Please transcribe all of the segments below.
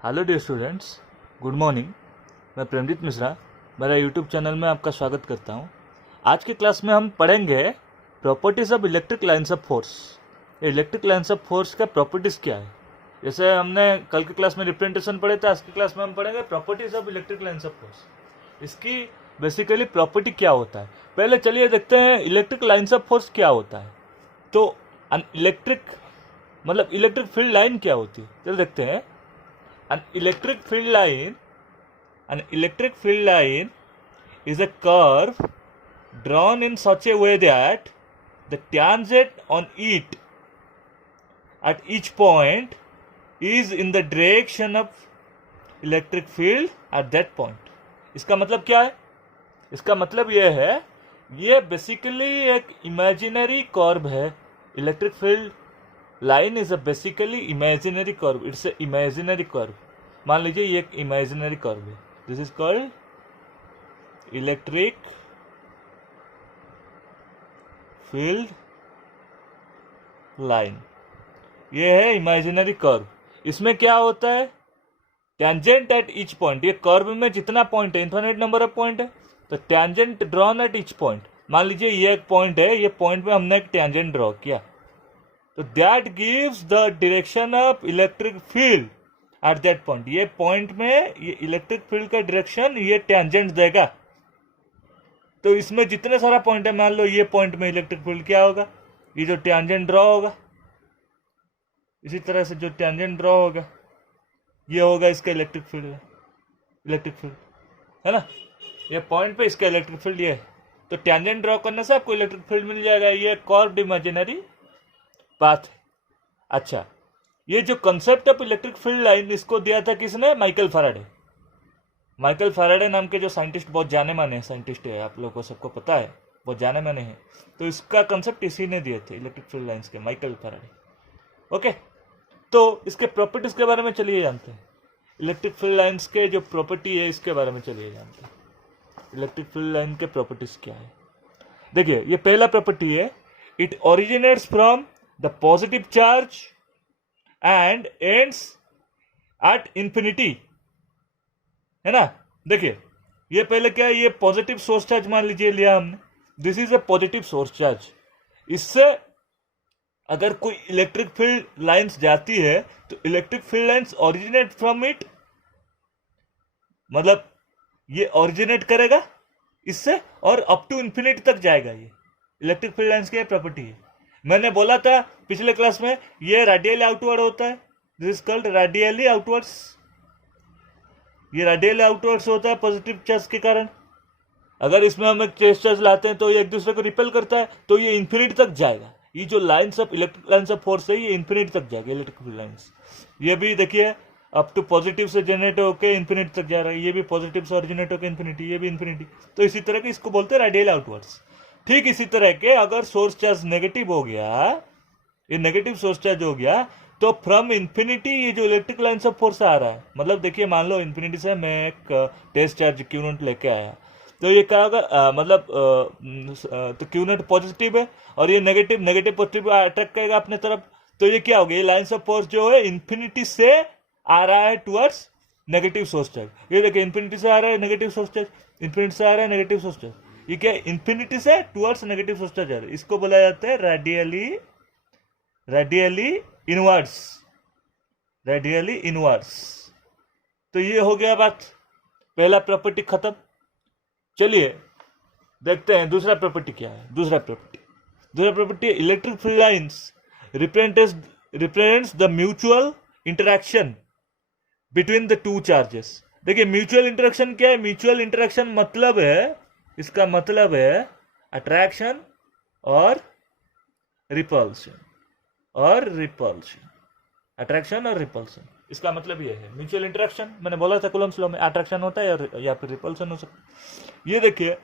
Hello dear students, good morning. मैं प्रेमजीत मिश्रा मेरा YouTube channel में आपका स्वागत करता हूं। आज की क्लास में हम पढ़ेंगे properties of electric lines of force. Electric lines of force का प्रॉपर्टीज़ क्या है। जैसे हमने कल की क्लास में रिप्रेजेंटेशन पढ़े थे, आज की क्लास में हम पढ़ेंगे properties of electric lines of force. इसकी बेसिकली प्रॉपर्टी क्या होता है, पहले चलिए देखते हैं इलेक्ट्रिक लाइन्स ऑफ फोर्स क्या होता है। तो इलेक्ट्रिक मतलब इलेक्ट्रिक फील्ड लाइन क्या होती है, चलो देखते हैं। An electric field line is a curve drawn in such a way that the tangent on it at each point is in the direction of electric field at that point. इसका मतलब क्या है? इसका मतलब यह है, ये बेसिकली एक इमेजिनरी कर्व है। Electric field line is a basically imaginary curve, it's a imaginary curve. मान लीजिए ये एक इमेजिनरी कर्व है, this is called electric field line. ये है इमेजिनरी कर्व। इसमें क्या होता है, टेंजेंट एट ईच पॉइंट। ये कर्व में जितना पॉइंट है, इन्फिनिट नंबर ऑफ पॉइंट है, तो tangent drawn at each point. मान लीजिए ये एक पॉइंट है, ये पॉइंट में हमने एक टेंजेंट ड्रॉ किया, तो that gives the direction of electric field at that point. ये पॉइंट में ये इलेक्ट्रिक फील्ड का डायरेक्शन ये टेंजेंट देगा। तो इसमें जितने सारा पॉइंट है, मान लो ये पॉइंट में इलेक्ट्रिक फील्ड क्या होगा, ये जो टेंजेंट ड्रॉ होगा, इसी तरह से जो टेंजेंट ड्रॉ होगा ये होगा इसका इलेक्ट्रिक फील्ड है ना। ये पॉइंट पे इसका इलेक्ट्रिक फील्ड ये है, तो टेंजेंट ड्रॉ करने से आपको इलेक्ट्रिक फील्ड मिल जाएगा। ये कर्व्ड इमेजिनरी पाथ है। अच्छा, ये जो concept of electric field line, इसको दिया था किसने? Michael Faraday. माइकल फैराडे नाम के जो साइंटिस्ट, बहुत जाने माने साइंटिस्ट है, आप लोगों को सबको पता है, बहुत जाने माने हैं। तो इसका कंसेप्ट इसी ने दिए थे, इलेक्ट्रिक फील्ड लाइंस के, माइकल फैराडे। ओके, तो इसके प्रॉपर्टीज के बारे में चलिए जानते हैं। इलेक्ट्रिक फील्ड लाइंस के जो प्रॉपर्टी है इसके बारे में चलिए जानते हैं। इलेक्ट्रिक फील्ड लाइन के प्रॉपर्टीज क्या है, देखिए। ये पहला प्रॉपर्टी है, it originates from the positive charge and ends at infinity, है ना। देखिए ये पहले क्या है, ये पॉजिटिव सोर्स चार्ज मान लीजिए लिया हमने, this is a positive source charge. इससे अगर कोई इलेक्ट्रिक फील्ड लाइंस जाती है तो electric field lines originate from it, मतलब ये ओरिजिनेट करेगा इससे और अप टू इंफिनिटी तक जाएगा। ये इलेक्ट्रिक फील्ड लाइंस की प्रॉपर्टी है। मैंने बोला था पिछले क्लास में, ये रेडियली आउटवर्ड होता है, this is called radially outwards. ये रेडियली आउटवर्ड्स होता है पॉजिटिव चार्ज के कारण। अगर इसमें हम एक चार्ज लाते हैं तो ये एक दूसरे को रिपेल करता है, तो ये इंफिनिटी तक जाएगा। ये जो lines of electric lines of force है ये इंफिनिटी तक जाएगा, इलेक्ट्रिक फील्ड लाइंस। ये भी देखिए अप टू पॉजिटिव से जनरेट होकर इंफिनिटी तक जा रहा है, ये भी पॉजिटिव से ओरिजिनेट होकर इंफिनिटी, ये भी इंफिनिटी। तो इसी तरह के इसको बोलते हैं रेडियल आउटवर्ड्स। ठीक इसी तरह के अगर सोर्स चार्ज नेगेटिव हो गया, ये नेगेटिव सोर्स चार्ज हो गया, तो फ्रॉम इंफिनिटी ये जो इलेक्ट्रिक लाइंस ऑफ फोर्स आ रहा है, मतलब देखिए मान लो इंफिनिटी से मैं एक टेस्ट चार्ज क्यू नॉट लेके आया, तो ये क्या होगा, तो क्यू नॉट पॉजिटिव है और ये नेगेटिव पॉजिटिव अट्रैक्ट करेगा अपने तरफ, तो ये क्या होगा, ये लाइंस ऑफ फोर्स जो है इंफिनिटी से आ रहा है टुवर्ड्स नेगेटिव सोर्स चार्ज। ये देखिए इन्फिनिटी से आ रहा है नेगेटिव सोर्स चार्ज, इन्फिनिटी से आ रहा है नेगेटिव सोर्स चार्ज, ये क्या इन्फिनिटी से टुवर्ड्स नेगेटिव सोर्स चार्ज आ रहा है। इसको बोला जाता है रेडियली इनवर्स। तो ये हो गया बात, पहला प्रॉपर्टी खत्म। चलिए देखते हैं दूसरा प्रॉपर्टी क्या है। दूसरा property electric field lines represents the mutual interaction between the two charges. देखिए म्यूचुअल इंटरेक्शन क्या है, म्यूचुअल इंटरेक्शन मतलब है, इसका मतलब है अट्रैक्शन और रिपल्शन, अट्रैक्शन और रिपल्शन। इसका मतलब ये है म्यूचुअल इंटरेक्शन। मैंने बोला था कूलम्ब्स लॉ में अट्रैक्शन होता है या फिर रिपल्शन हो सकता है। ये देखिए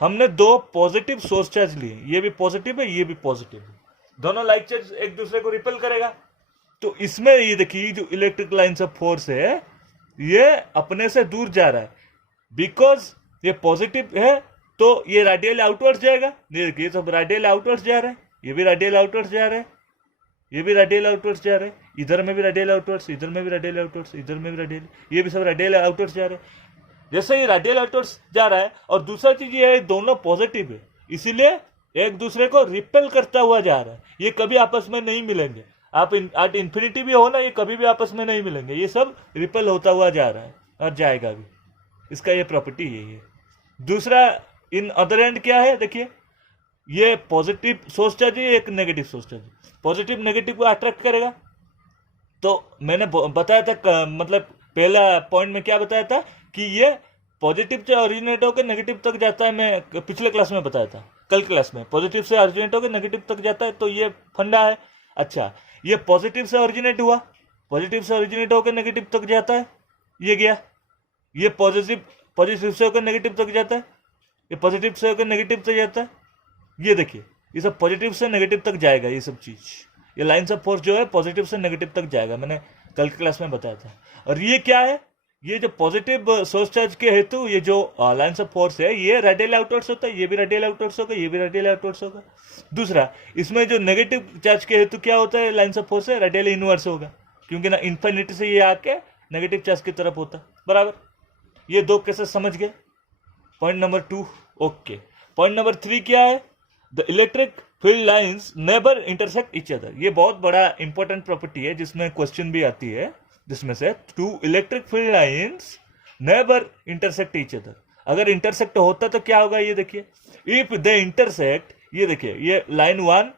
हमने दो पॉजिटिव सोर्स चार्ज लिए, ये भी पॉजिटिव है, ये भी पॉजिटिव है, दोनों लाइक चार्ज एक दूसरे को रिपेल करेगा। तो इसमें ये देखिए जो इलेक्ट्रिक लाइंस ऑफ फोर्स है ये अपने से दूर जा रहा है, बिकॉज ये पॉजिटिव है तो ये रेडियल आउटवर्ड्स जाएगा। ये देखिए सब रेडियल आउटवर्ड्स जा रहा है, ये भी रेडियल आउटवर्ड्स जा रहा है, ये भी रेडियल आउटवर्ड्स जा रहे हैं, इधर में भी रेडियल आउटवर्ड्स, इधर में भी रेडियल आउटवर्ड्स, इधर में भी रेडियल, ये भी सब रेडियल आउटवर्ड्स जा रहे हैं। जैसे ये रेडियल आउटवर्ड्स जा रहा है, और दूसरा चीज ये है दोनों पॉजिटिव है, इसीलिए एक दूसरे को रिपेल करता हुआ जा रहा है, ये कभी आपस में नहीं मिलेंगे। आप एट इन्फिनिटी भी हो ना, ये कभी भी आपस में नहीं मिलेंगे, ये सब रिपेल होता हुआ जा रहा है और जाएगा भी, इसका ये प्रॉपर्टी यही है। दूसरा इन अदर एंड क्या है, देखिए ये पॉजिटिव सोर्स चार्ज है, एक negative source charge, positive negative को अट्रैक्ट करेगा। तो मैंने बताया था, मतलब पहला पॉइंट में क्या बताया था कि ये पॉजिटिव से ओरिजिनेट होकर नेगेटिव तक जाता है, मैं पिछले क्लास में बताया था, कल क्लास में पॉजिटिव से ओरिजिनेट होकर नेगेटिव तक जाता है, तो ये फंडा है। अच्छा, ये पॉजिटिव से ओरिजिनेट हुआ, पॉजिटिव से ओरिजिनेट होकर नेगेटिव तक जाता है, ये गया, ये पॉजिटिव से होकर नेगेटिव तक जाता है, ये पॉजिटिव से होकर नेगेटिव तक जाता है, ये देखिए ये सब पॉजिटिव से नेगेटिव तक जाएगा, ये सब चीज, ये लाइन्स ऑफ फोर्स जो है पॉजिटिव से नेगेटिव तक जाएगा, मैंने कल की क्लास में बताया था। और ये क्या है, ये जो पॉजिटिव सोर्स चार्ज के हेतु ये जो लाइन्स ऑफ फोर्स है, ये रेडियल आउटवर्ड्स होता है, ये भी रेडियल आउटवर्ड्स होगा, ये भी रेडियल आउटवर्ड्स होगा। दूसरा, इसमें जो नेगेटिव चार्ज के हेतु क्या होता है, लाइन्स ऑफ फोर्स है रेडियल इनवर्स होगा, क्योंकि ना इन्फिनिटी से ये आके नेगेटिव चार्ज की तरफ होता है, बराबर। ये दो केसेस समझ गए, point number 2। Okay, point number 3 क्या है, the electric field lines never intersect each other. ये बहुत बड़ा इंपॉर्टेंट प्रॉपर्टी है, जिसमें क्वेश्चन भी आती है, जिसमें से 2 electric field lines never intersect each other. अगर इंटरसेक्ट होता तो क्या होगा, ये देखिए, इफ दे इंटरसेक्ट, ये देखिए ये लाइन 1,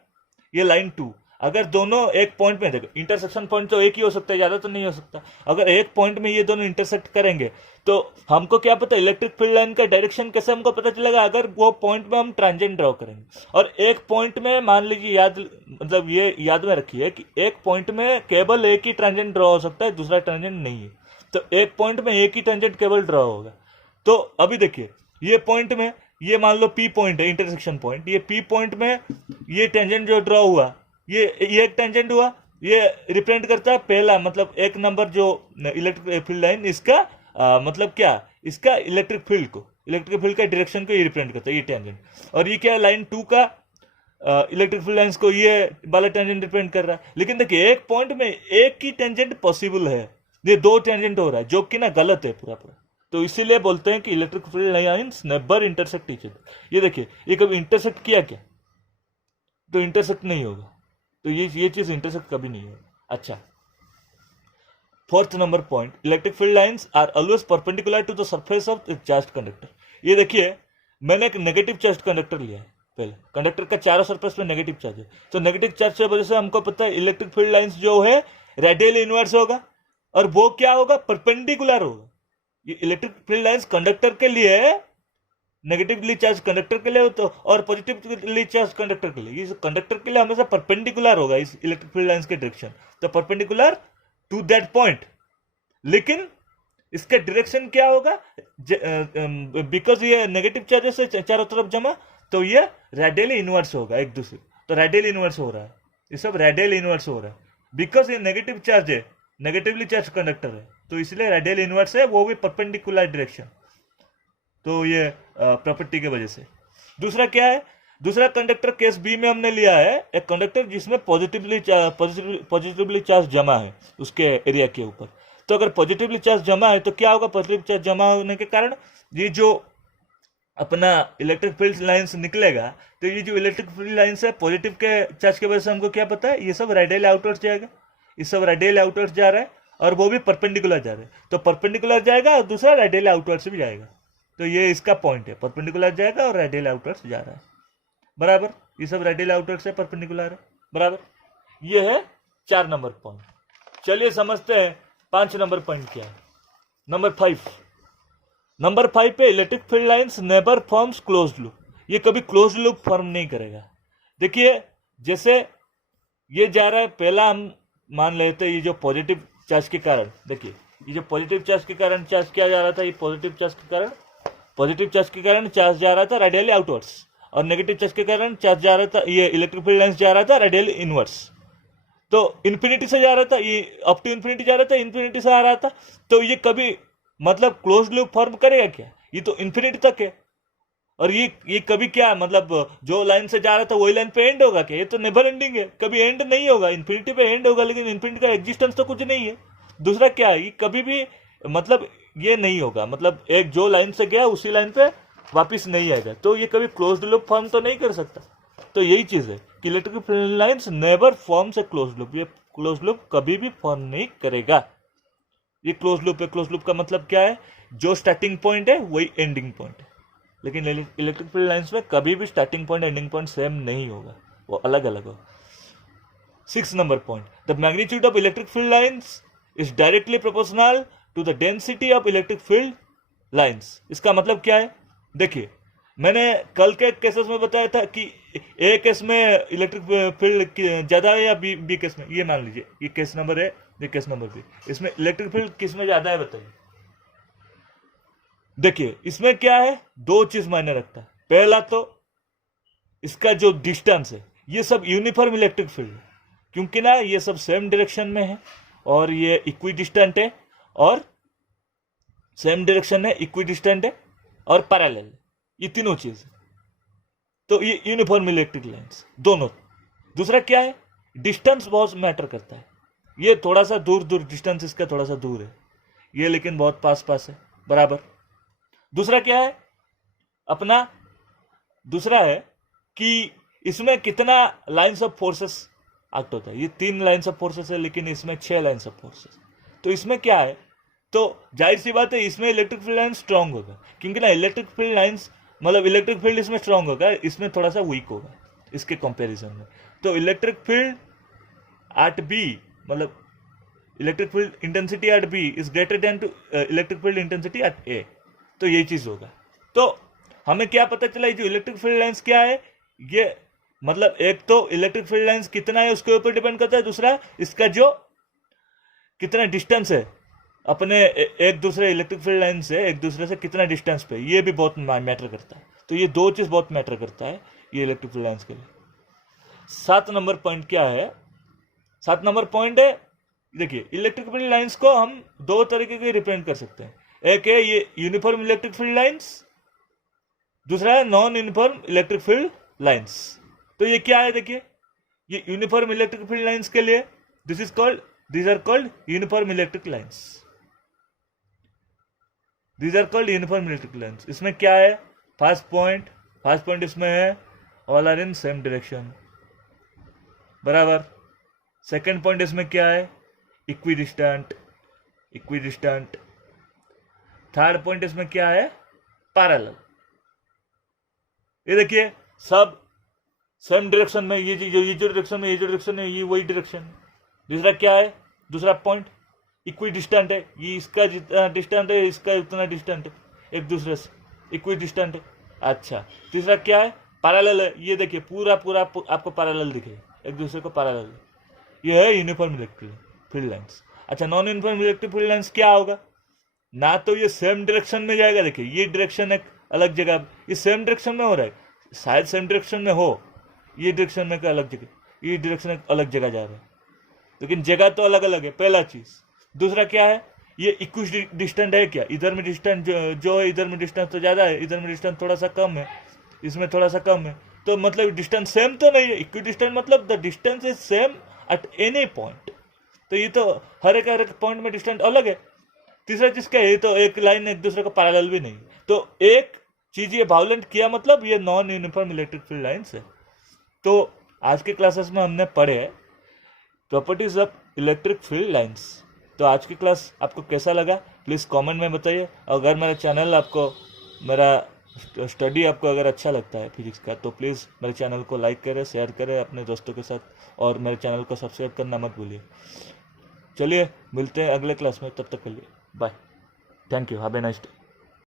ये लाइन 2, अगर दोनों एक पॉइंट में, देखो इंटरसेक्शन पॉइंट तो एक ही हो सकता है, ज्यादा तो नहीं हो सकता। अगर एक पॉइंट में ये दोनों इंटरसेक्ट करेंगे तो हमको क्या पता, इलेक्ट्रिक फील्ड लाइन का डायरेक्शन कैसे हमको पता चलेगा, अगर वो पॉइंट में हम ट्रांजेंट ड्रॉ करेंगे। और एक पॉइंट में मान लीजिए, मतलब ये याद में रखिए कि एक पॉइंट में केवल एक ही ट्रांजेंट ड्रॉ हो सकता है, दूसरा ट्रांजेंट नहीं है। तो एक पॉइंट में एक ही ट्रांजेंट केवल ड्रॉ होगा। तो अभी देखिए ये पॉइंट में, ये मान लो पी पॉइंट है, इंटरसेक्शन पॉइंट, ये पी पॉइंट में ये टेंजेंट जो ड्रॉ हुआ, ये एक टेंजेंट हुआ, ये रिप्रेजेंट करता है पहला, मतलब एक नंबर जो इलेक्ट्रिक फील्ड लाइन, इसका मतलब क्या, इसका इलेक्ट्रिक फील्ड का डायरेक्शन को ये रिप्रेजेंट करता है, ये टेंजेंट। और ये क्या, लाइन 2 का इलेक्ट्रिक फील्ड लाइंस को ये वाला टेंजेंट रिप्रेजेंट कर रहा है। लेकिन देखिए एक पॉइंट में एक ही टेंजेंट पॉसिबल है, ये 2 टेंजेंट हो रहा है, जो कि ना गलत है पूरा। तो इसीलिए बोलते हैं कि electric field lines never intersect each other. ये देखिए ये कभी इंटरसेक्ट किया क्या, तो इंटरसेक्ट नहीं होगा, तो ये चीज इंटरसेक्ट कभी नहीं होगा। अच्छा, 4th number point, electric field lines are always perpendicular to the surface of a charged conductor. ये देखिए मैंने एक नेगेटिव चार्ज कंडक्टर लिया है, पहले कंडक्टर का चारों सरफेस पे नेगेटिव चार्ज है, तो नेगेटिव चार्ज की वजह से हमको पता है इलेक्ट्रिक फील्ड लाइंस जो है रेडियल इनवर्स होगा, और वो क्या होगा, परपेंडिकुलर होगा। ये इलेक्ट्रिक फील्ड लाइंस कंडक्टर के लिए, नेगेटिवली चार्ज कंडक्टर के लिए तो, और पॉजिटिवली चार्ज कंडक्टर के लिए, ये कंडक्टर के लिए हमेशा परपेंडिकुलर होगा इस इलेक्ट्रिक फील्ड लाइंस के डायरेक्शन, तो परपेंडिकुलर टू दैट पॉइंट। लेकिन इसका डायरेक्शन क्या होगा, बिकॉज ये नेगेटिव चार्जेस से चारों तरफ जमा, तो ये रेडियली इनवर्स होगा एक दूसरे, तो रेडियल इनवर्स हो रहा है, ये सब रेडियल इनवर्स हो रहा है, बिकॉज ये नेगेटिव चार्ज है, नेगेटिवली चार्ज कंडक्टर है, तो इसलिए रेडियल इनवर्स है, वो भी परपेंडिकुलर डायरेक्शन। तो ये प्रॉपर्टी की वजह से। दूसरा क्या है, दूसरा कंडक्टर केस बी में हमने लिया है एक कंडक्टर जिसमें पॉजिटिवली चार्ज जमा है उसके एरिया के ऊपर। तो अगर पॉजिटिवली चार्ज जमा है तो क्या होगा, पॉजिटिव चार्ज जमा होने के कारण ये जो अपना इलेक्ट्रिक फील्ड लाइंस निकलेगा, तो ये जो इलेक्ट्रिक फील्ड लाइंस है पॉजिटिव के चार्ज की वजह से हमको क्या पता है, ये सब रेडियल आउटवर्ड्स जाएगा, ये सब रेडियल आउटवर्ड्स जा रहा है, और वो भी परपेंडिकुलर जा रहा है, तो परपेंडिकुलर जाएगा और दूसरा रेडियल आउटवर्ड्स भी जाएगा। तो ये इसका पॉइंट है, परपेंडिकुलर जाएगा और रेडियल आउटवर्ड्स जा रहा है, बराबर। ये सब रेडियल आउटवर्ड्स है, परपेंडिकुलर है, बराबर। ये है 4 नंबर पॉइंट। चलिए समझते हैं 5 नंबर पॉइंट क्या है। नंबर 5 पे electric field lines never forms closed loop. ये कभी क्लोज्ड लूप फॉर्म नहीं करेगा। देखिए जैसे ये जा रहा है, पहला हम मान लेते हैं ये जो पॉजिटिव चार्ज के कारण, देखिए ये जो पॉजिटिव चार्ज के कारण चार्ज किया जा रहा था, ये पॉजिटिव चार्ज के कारण चार्ज जा रहा था रेडियली आउटवर्ड्स, और नेगेटिव चार्ज के कारण चार्ज जा रहा था, ये इलेक्ट्रिक फील्ड लाइंस जा रहा था रेडियली इनवर्स। तो इन्फिनिटी से जा रहा था, ये अप टू इन्फिनिटी जा रहा था, इन्फिनिटी से आ रहा था, तो ये कभी मतलब क्लोज लूप फॉर्म करेगा क्या, ये तो इन्फिनिटी तक है, और ये कभी क्या मतलब जो लाइन से जा रहा था वही लाइन पे एंड होगा क्या? ये तो नेवर एंडिंग है, कभी एंड नहीं होगा, इन्फिनिटी पे एंड होगा, लेकिन इन्फिनिटी का एग्जिस्टेंस तो कुछ नहीं है। दूसरा क्या है, ये कभी भी मतलब ये नहीं होगा, मतलब एक जो लाइन से गया उसी लाइन पे वापिस नहीं आएगा, तो ये कभी क्लोज्ड लूप फॉर्म तो नहीं कर सकता। तो यही चीज है कि electric field lines never forms a closed loop, ये क्लोज्ड लूप कभी भी फॉर्म नहीं करेगा। ये क्लोज लूप है। क्लोज लूप का मतलब क्या है, जो स्टार्टिंग पॉइंट है वही एंडिंग पॉइंट है, लेकिन इलेक्ट्रिक फील्ड लाइंस में कभी भी starting point ending point same नहीं होगा, वो अलग अलग होगा। 6 number point, the magnitude of electric field lines is directly proportional to the density of electric field lines. इसका मतलब क्या है, देखिए मैंने कल के केसेस में बताया था कि ए केस में इलेक्ट्रिक फील्ड ज्यादा है या बी केस में। ये मान लीजिए ये केस नंबर है, ये केस नंबर बी, इसमें इलेक्ट्रिक फील्ड किस में ज्यादा है बताइए। देखिए इसमें क्या है, दो चीज मायने रखता है। पहला तो इसका जो डिस्टेंस है, ये सब यूनिफॉर्म इलेक्ट्रिक फील्ड है, क्योंकि ना ये सब सेम डायरेक्शन में है और ये इक्वी डिस्टेंट है, और सेम डायरेक्शन है, इक्वी डिस्टेंट है और पैरेलल है, ये तीनों चीज। तो ये यूनिफॉर्म इलेक्ट्रिक लाइंस दोनों। दूसरा क्या है, डिस्टेंस बहुत मैटर करता है। ये थोड़ा सा दूर दूर डिस्टेंस इसका थोड़ा सा दूर है, ये लेकिन बहुत पास पास है, बराबर। दूसरा क्या है अपना, दूसरा है कि इसमें कितना लाइंस ऑफ फोर्सेस एक्ट होता है। ये 3 लाइंस ऑफ फोर्सेस है, लेकिन इसमें 6 लाइंस ऑफ फोर्सेस। तो इसमें क्या है, तो जाहिर सी बात है इसमें इलेक्ट्रिक फील्ड लाइन स्ट्रांग होगा, क्योंकि ना इलेक्ट्रिक फील्ड लाइंस मतलब इलेक्ट्रिक फील्ड इसमें स्ट्रांग होगा, इसमें थोड़ा सा वीक होगा इसके कंपैरिजन में। तो इलेक्ट्रिक फील्ड एट बी, मतलब electric field intensity at B is greater than to electric field intensity at A. तो यही चीज होगा। तो हमें क्या पता चला, जो इलेक्ट्रिक फील्ड लाइंस क्या है, ये मतलब एक तो इलेक्ट्रिक फील्ड लाइंस कितना है उसके ऊपर डिपेंड करता है, दूसरा इसका जो कितना डिस्टेंस है अपने एक दूसरे इलेक्ट्रिक फील्ड लाइन से, एक दूसरे से कितना डिस्टेंस पे, ये भी बहुत मैटर करता है। तो ये दो चीज बहुत मैटर करता है ये इलेक्ट्रिक फील्ड लाइंस के लिए। 7 नंबर पॉइंट क्या है, 7 नंबर पॉइंट है, देखिए इलेक्ट्रिक फील्ड लाइंस को हम दो तरीके के रिप्रेजेंट कर सकते हैं। एक है ये यूनिफॉर्म इलेक्ट्रिक फील्ड लाइंस, दूसरा है non uniform electric field lines. तो ये क्या है, देखिए ये यूनिफॉर्म इलेक्ट्रिक फील्ड लाइंस के लिए these are called uniform electric lines, these are called uniform electric lines। इसमें क्या है, फर्स्ट पॉइंट इसमें है all are in same direction, बराबर। सेकंड पॉइंट इसमें क्या है, इक्वी डिस्टेंट। थर्ड पॉइंट इसमें क्या है, पैरेलल। ये देखिए सब सेम डायरेक्शन में, ये जो डायरेक्शन में, ये जो डायरेक्शन है, ये वही डायरेक्शन। दूसरा क्या है, दूसरा पॉइंट इक्वी डिस्टेंट है, ये इसका जितना डिस्टेंट है इसका उतना डिस्टेंट है एक दूसरे से, इक्वी डिस्टेंट है। अच्छा, तीसरा क्या है, पैरेलल है। ये देखिए पूरा आपको पैरेलल दिखेगा, एक दूसरे को पैरेलल। ये है यूनिफॉर्म इलेक्ट्रिक फील्ड लाइंस। अच्छा, non uniform electric field lines क्या होगा, ना तो ये सेम डायरेक्शन में जाएगा, देखिए ये डायरेक्शन एक अलग जगह, ये सेम डायरेक्शन में हो रहा है, शायद सेम डायरेक्शन में हो, ये डायरेक्शन में अलग जगह, ये डायरेक्शन एक अलग जगह जा रहा है, लेकिन जगह तो अलग अलग है, पहला चीज। दूसरा क्या है, ये इक्वी डिस्टेंट है क्या, इधर में डिस्टेंस जो है, इधर में डिस्टेंस तो ज्यादा है, इधर में डिस्टेंस थोड़ा सा कम है, इसमें थोड़ा सा कम है, तो मतलब डिस्टेंस सेम तो नहीं है। इक्वी डिस्टेंट मतलब the distance is same at any point, तो ये तो हर एक पॉइंट में डिस्टेंस अलग है। तीसरा चीज क्या है, तो एक लाइन एक दूसरे को पैरेलल भी नहीं, तो एक चीज ये वायोलेंट किया, मतलब ये non uniform electric field lines है। तो आज के क्लासेस में हमने पढ़े properties of electric field lines. तो आज की क्लास आपको कैसा लगा प्लीज़ कमेंट में बताइए। अगर मेरा चैनल आपको, मेरा स्टडी आपको अगर अच्छा लगता है फिजिक्स का, तो प्लीज़ मेरे चैनल को लाइक करें, शेयर करें अपने दोस्तों के साथ, और मेरे चैनल को सब्सक्राइब करना मत भूलिए। चलिए मिलते हैं अगले क्लास में, तब तक के लिए bye, thank you, have a nice day.